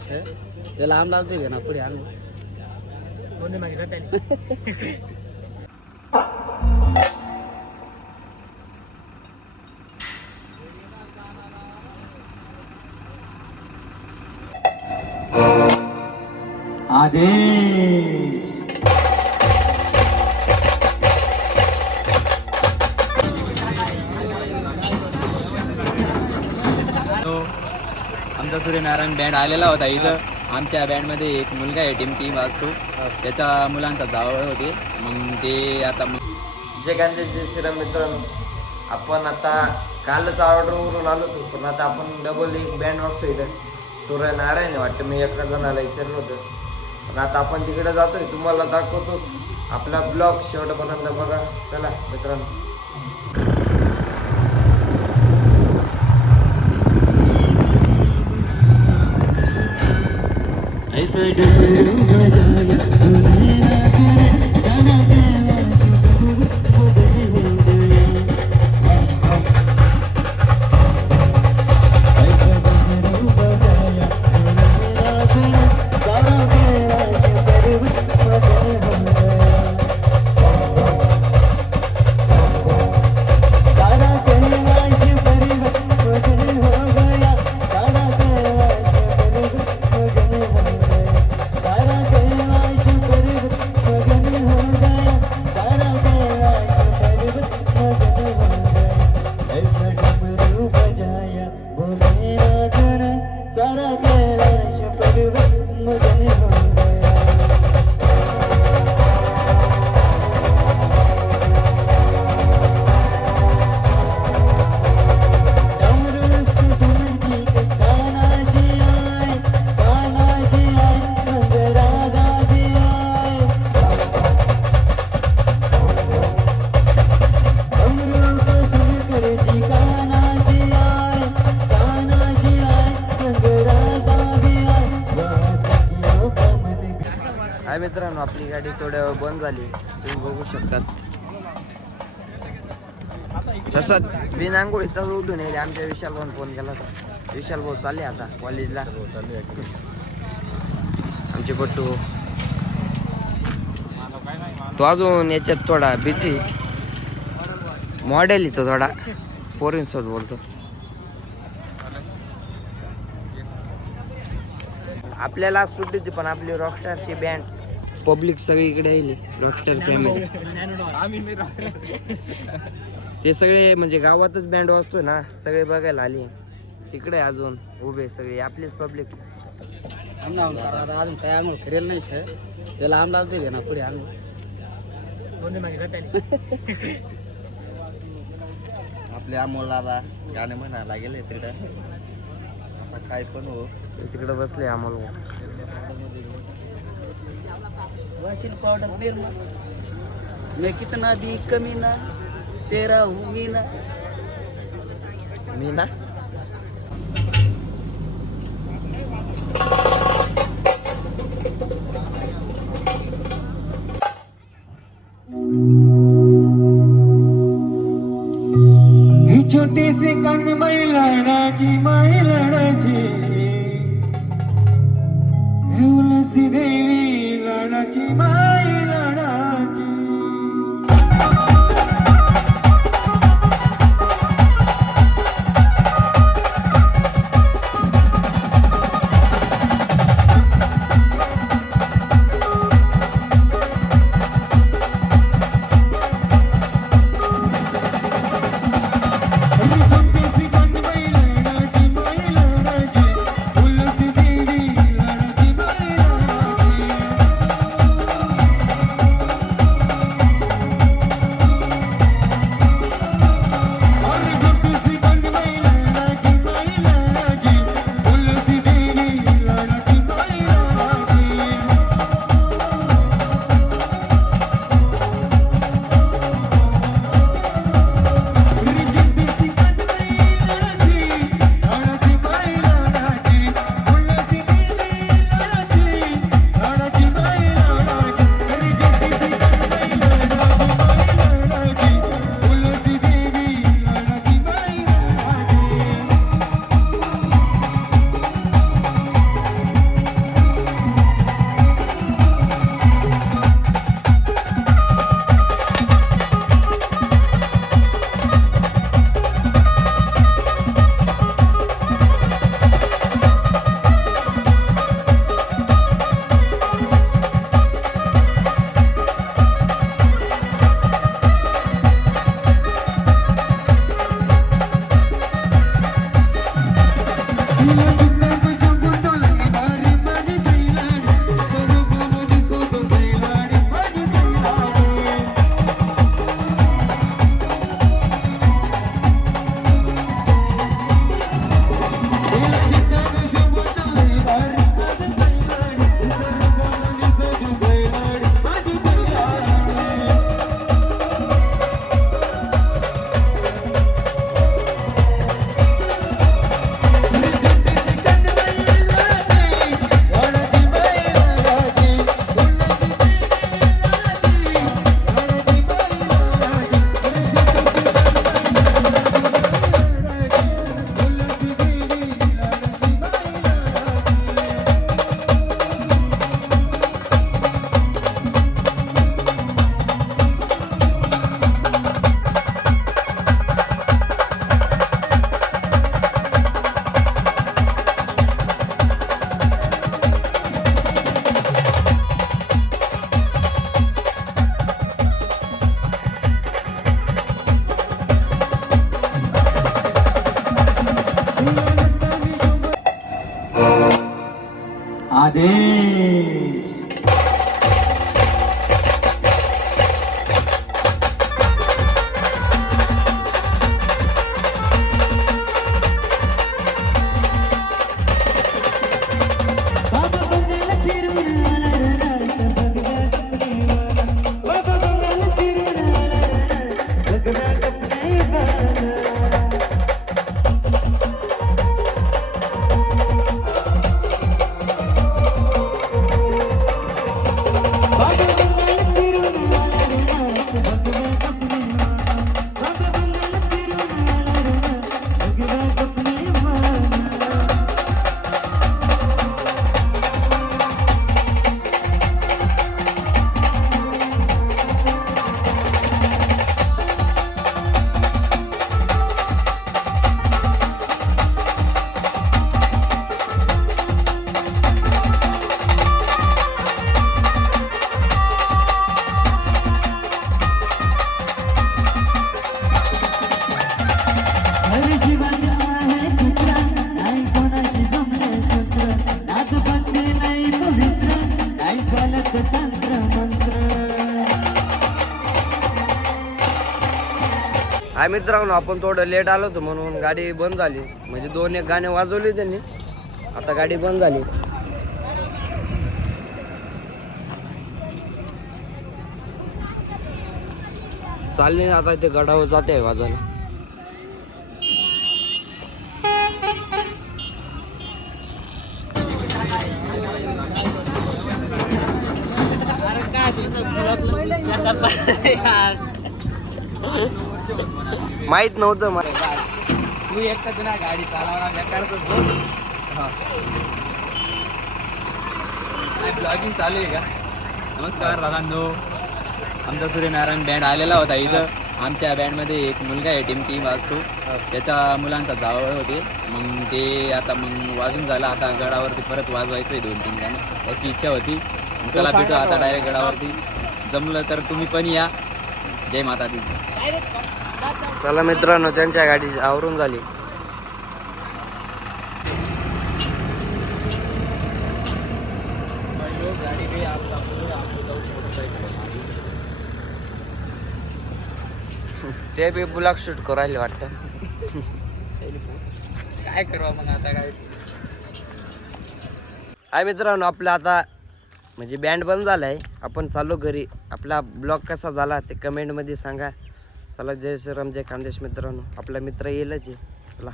Sir त्याला आमलाच दे ना पुढे आम्ही आदेश आमचा सूर्यनारायण बँड आलेला होता इथं. आमच्या बँडमध्ये एक मुलगा आहे टीम टीम वाजतो त्याच्या मुलांचा जावळ होते. मग ते आता जे गांधीचे श्रीराम मित्र आपण आता कालच ऑर्डरवरून आलो होतो पण आता आपण डबल एक बँड वाजतो इथं. सूर्यनारायण वाटतं मी एका जणाला विचारलं होतं. पण आता आपण तिकडे जातोय तुम्हाला दाखवतोच. आपला ब्लॉग शेवटपर्यंत बघा. चला मित्रांनो. I said, I'm going to go to the hospital. हाय मित्रांनो आपली गाडी थोड्या वेळ बंद झाली. तुम्ही बघू शकतात. तसं बिन आंघोळीचाच उठून येईल. आमच्या विशाल भाऊन फोन केला होता. विशाल भाऊ चालले आता कॉलेजला आमचे पट्टू. तो अजून याच्यात थोडा बिझी मॉडेल येतो थोडा. पोरींसोबत बोलतो. आपल्याला सुट देते पण आपली रॉकस्टारची बँड पब्लिक सगळीकडे येईल रॉकस्टार फॅमिली ते सगळे म्हणजे गावातच बँड वाजतो ना सगळे बघायला आले. तिकडे अजून उभे सगळे आपलीच पब्लिक अजून काय आम्ही फिरेल नाही सर त्याला आमलाच दे ना पुढे आम्ही. आपले अमोल दादा गाणे म्हणायला गेले तिकडं. आता काय पण हो. तिकडे बसले आम्हाला वाशील पावडर मेर मैं कितना भी कमी ना तेरा हूँ मीना. मीना? prima मित्रांनो आपण थोडं लेट आलो होतो म्हणून गाडी बंद झाली. म्हणजे दोन एक गाणे वाजवले त्यांनी. आता गाडी बंद झाली. चालले आता ते गडावर जाते आहे यार माहीत नव्हतं मला. तू एकटा तुला गाडी चालवणार बेकारच ब्लॉगिंग चालू आहे का? नमस्कार दादांनो. आमचा सूर्यनारायण बँड आलेला होता इथं. आमच्या बँडमध्ये एक मुलगा आहे टीम टीम वाजतो. त्याच्या मुलांचा जावळ होते. मग ते आता मग वाजून झालं. आता गडावरती परत वाजवायचं आहे दोन तीन गाणं. त्याची इच्छा होती. चला भेटू आता डायरेक्ट गडावरती. जमलं तर तुम्ही पण या. जय माता दी. चला मित्रांनो त्यांच्या गाडी आवरून झाली. ते बी ब्लॉक शूट करायला वाटतं. काय करवा मग आता काय? हाय मित्रांनो आपला आता म्हणजे बँड बंद झाला आहे आपण चाललो घरी. आपला ब्लॉग कसा झाला ते कमेंटमध्ये सांगा. चला जय श्रीराम जय खानदेश मित्रांनो. आपला मित्र येईलच आहे. चला.